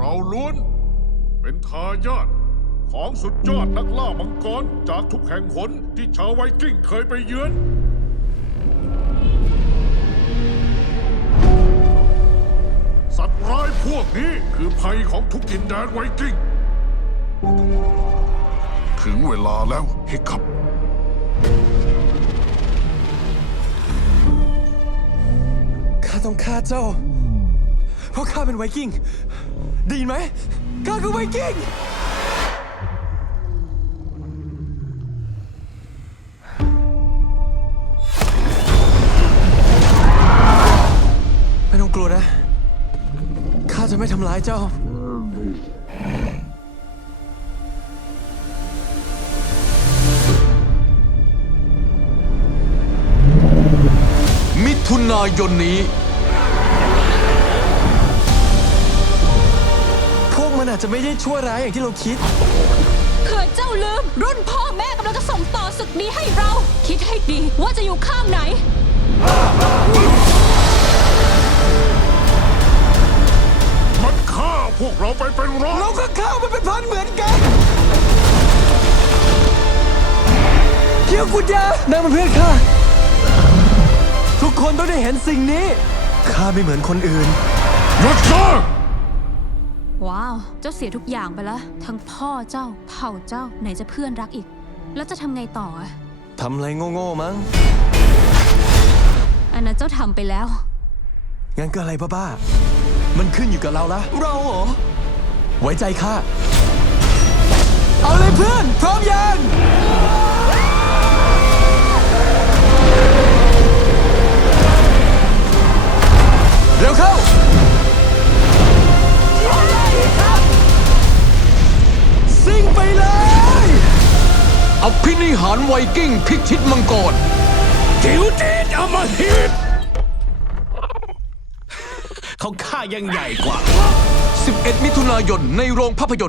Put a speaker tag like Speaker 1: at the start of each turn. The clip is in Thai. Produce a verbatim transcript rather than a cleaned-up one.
Speaker 1: เราล้วนเป็นทายาทของสุดยอดนักล่ามังกรจากทุกแห่งหนที่ชาวไวกิ้งเคยไปเยือนสัตว์ร้ายพวกนี้คือภัยของทุกดินแดนไวกิ้งถึงเวลาแล้วฮิคคับ
Speaker 2: ข้าต้องฆ่าเจ้าเพราะข้าเป็นไวกิ้งได้ยินไหมข้าคือไวกิ้งไม่ต้องกลัวนะข้าจะไม่ทำร้ายเจ้า
Speaker 3: มิถุนายนนี้
Speaker 2: พวกมันอาจจะไม่ได้ชั่วร้ายอย่างที่เราคิด
Speaker 4: เผื่อเจ้าลืมรุ่นพ่อแม่กำลังจะส่งต่อศึกนี้ให้เราคิดให้ดีว่าจะอยู่ข้างไหน
Speaker 1: มันฆ่าพวกเราไปเป็นร้อย
Speaker 2: เราก็ฆ่ามันเป็นพันเหมือนกันเกี่ยวกุญแจนางเป็นเพื่อนข้าทุกคนต้องได้เห็นสิ่งนี้ข้าไม่เหมือนคนอื่น
Speaker 1: หยุดซะ
Speaker 4: ว้าวเจ้าเสียทุกอย่างไปแล้วทั้งพ่อเจ้าเผ่าเจ้าไหนจะเพื่อนรักอีกแล้วจะทำไงต่ออะ
Speaker 2: ทำอะไรโง่ๆมั้ง
Speaker 4: อันนั้นเจ้าทำไปแล้ว
Speaker 2: งั้นก็อะไรบ้าๆมันขึ้นอยู่กับเราละเราเหรอไว้ใจข้าเอาเลยเพื่อนพร้อมยังเร็วเข้าซิ่งไปเลย
Speaker 3: อภินิหารไวกิ้งพิชิตมังกร
Speaker 1: จิ๋วจีดอมหิต
Speaker 2: เขาฆ่ายังใหญ่กว่า
Speaker 3: สิบเอ็ดมิถุนายนในโรงภาพยนตร์